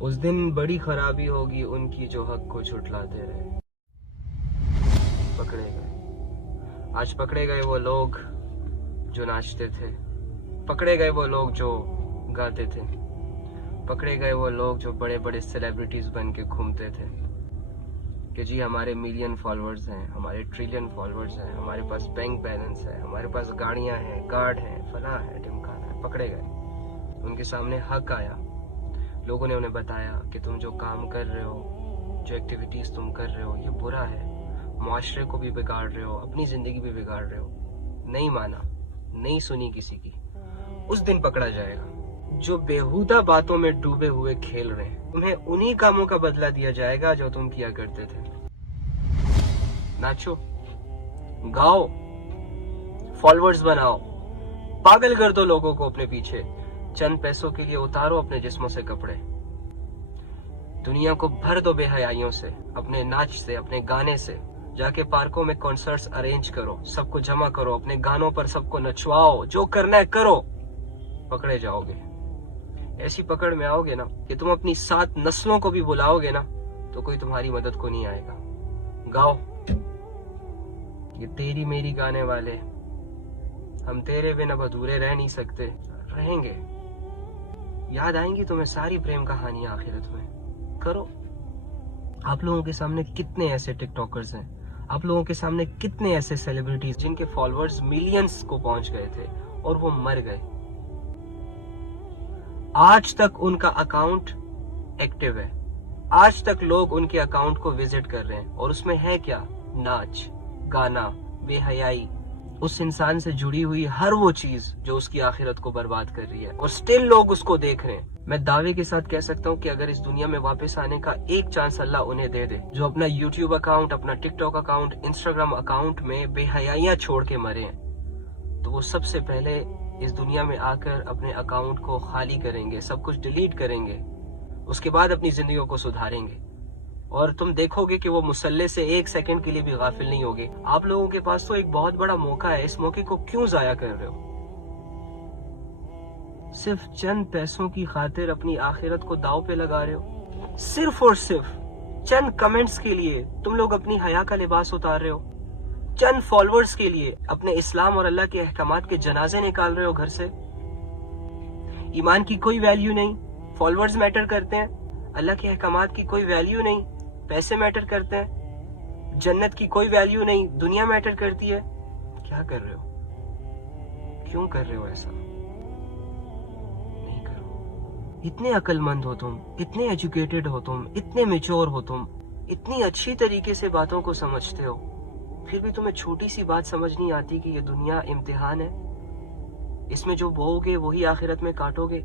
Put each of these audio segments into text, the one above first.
اس دن بڑی خرابی ہوگی ان کی جو حق کو جھٹلاتے رہے. پکڑے گئے. آج پکڑے گئے وہ لوگ جو ناچتے تھے. پکڑے گئے وہ لوگ جو گاتے تھے. پکڑے گئے وہ لوگ جو بڑے بڑے سیلیبریٹیز بن کے گھومتے تھے کہ جی ہمارے ملین فالوورز ہیں, ہمارے ٹریلین فالوورز ہیں, ہمارے پاس بینک بیلنس ہے, ہمارے پاس گاڑیاں ہیں, گارڈ ہیں, فلاں ہے, ڈمکانا ہے. پکڑے گئے. ان کے سامنے حق آیا. لوگوں نے انہیں بتایا کہ تم جو کام کر رہے ہو, جو ایکٹیویٹیز تم کر رہے ہو, یہ برا ہے, معاشرے کو بھی بگاڑ رہے ہو, اپنی زندگی بھی بگاڑ رہے ہو. نہیں مانا, نہیں سنی کسی کی. اس دن پکڑا جائے گا. جو بیہودہ باتوں میں ڈوبے ہوئے کھیل رہے ہیں, تمہیں انہی کاموں کا بدلہ دیا جائے گا جو تم کیا کرتے تھے. ناچو, گاؤ, فالوورز بناؤ, پاگل کر دو لوگوں کو اپنے پیچھے. چند پیسوں کے لیے اتارو اپنے جسموں سے کپڑے. دنیا کو بھر دو بے حیائیوں سے, اپنے ناچ سے, اپنے گانے سے. جا کے پارکوں میں کنسرٹس ارینج کرو, سب کو جمع کرو, اپنے گانوں پر سب کو نچواؤ, جو کرنا ہے کرو. پکڑے جاؤ گے. ایسی پکڑ میں آؤ گے نا کہ تم اپنی 7 نسلوں کو بھی بلاؤ گے نا تو کوئی تمہاری مدد کو نہیں آئے گا. گاؤ. یہ تیری میری گانے والے, ہم تیرے بنا ادھورے رہ نہیں سکتے. رہیں گے. یاد آئیں گی تمہیں ساری پریم کہانیاں آخرت میں. کرو. آپ لوگوں کے سامنے کتنے ایسے ٹک ٹاکرز ہیں, آپ لوگوں کے سامنے کتنے ایسے سیلیبریٹیز جن کے فالوورز ملینز کو پہنچ گئے تھے اور وہ مر گئے. آج تک ان کا اکاؤنٹ ایکٹیو ہے. آج تک لوگ ان کے اکاؤنٹ کو وزٹ کر رہے ہیں, اور اس میں ہے کیا؟ ناچ, گانا, بے حیائی, اس انسان سے جڑی ہوئی ہر وہ چیز جو اس کی آخرت کو برباد کر رہی ہے, اور سٹل لوگ اس کو دیکھ رہے ہیں. میں دعوے کے ساتھ کہہ سکتا ہوں کہ اگر اس دنیا میں واپس آنے کا ایک چانس اللہ انہیں دے دے, جو اپنا یوٹیوب اکاؤنٹ, اپنا ٹک ٹاک اکاؤنٹ, انسٹاگرام اکاؤنٹ میں بے حیائیاں چھوڑ کے مرے ہیں, تو وہ سب سے پہلے اس دنیا میں آ کر اپنے اکاؤنٹ کو خالی کریں گے, سب کچھ ڈیلیٹ کریں گے, اس کے بعد اپنی زندگیوں کو سدھاریں گے. اور تم دیکھو گے کہ وہ مسلح سے ایک سیکنڈ کے لیے بھی غافل نہیں ہوگے. آپ لوگوں کے پاس تو ایک بہت بڑا موقع ہے, اس موقع کو کیوں ضائع کر رہے ہو؟ صرف چند پیسوں کی خاطر اپنی آخرت کو داؤ پہ لگا رہے ہو. صرف اور صرف چند کمنٹس کے لیے تم لوگ اپنی حیا کا لباس اتار رہے ہو. چند فالوورز کے لیے اپنے اسلام اور اللہ کے احکامات کے جنازے نکال رہے ہو گھر سے. ایمان کی کوئی ویلیو نہیں, فالوورز میٹر کرتے ہیں. اللہ کے احکامات کی کوئی ویلیو نہیں, پیسے میٹر کرتے ہیں. جنت کی کوئی ویلیو نہیں, دنیا میٹر کرتی ہے. کیا کر رہے ہو؟ کیوں کر رہے ہو ایسا؟ نہیں کرو. اتنے عقل مند ہو تم, اتنے ایجوکیٹڈ ہو تم, اتنے میچور ہو تم, اتنی اچھی طریقے سے باتوں کو سمجھتے ہو, پھر بھی تمہیں چھوٹی سی بات سمجھ نہیں آتی کہ یہ دنیا امتحان ہے. اس میں جو بوؤ گے وہی آخرت میں کاٹو گے.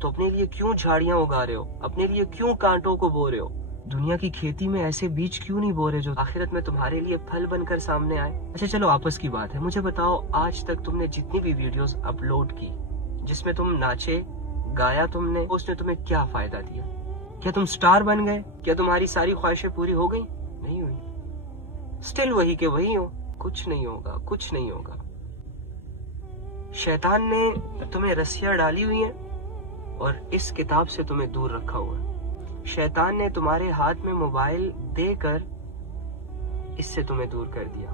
تو اپنے لیے کیوں جھاڑیاں اگا رہے ہو؟ اپنے لیے کیوں کانٹوں کو بو رہے ہو؟ دنیا کی کھیتی میں ایسے بیج کیوں نہیں بو رہے جو آخرت میں تمہارے لیے پھل بن کر سامنے آئے؟ اچھا چلو آپس کی بات ہے, مجھے بتاؤ آج تک تم نے جتنی بھی ویڈیوز اپلوڈ کی جس میں تم ناچے, گایا تم نے, اس نے تمہیں کیا فائدہ دیا؟ کیا تم سٹار بن گئے؟ کیا تمہاری ساری خواہشیں پوری ہو گئی؟ نہیں ہوئی. سٹل وہی کے وہی ہو. کچھ نہیں ہوگا, کچھ نہیں ہوگا. شیطان نے تمہیں رسیاں ڈالی ہوئی ہیں اور اس کتاب سے تمہیں دور رکھا ہوا ہے. شیطان نے تمہارے ہاتھ میں موبائل دے کر اس سے تمہیں دور کر دیا.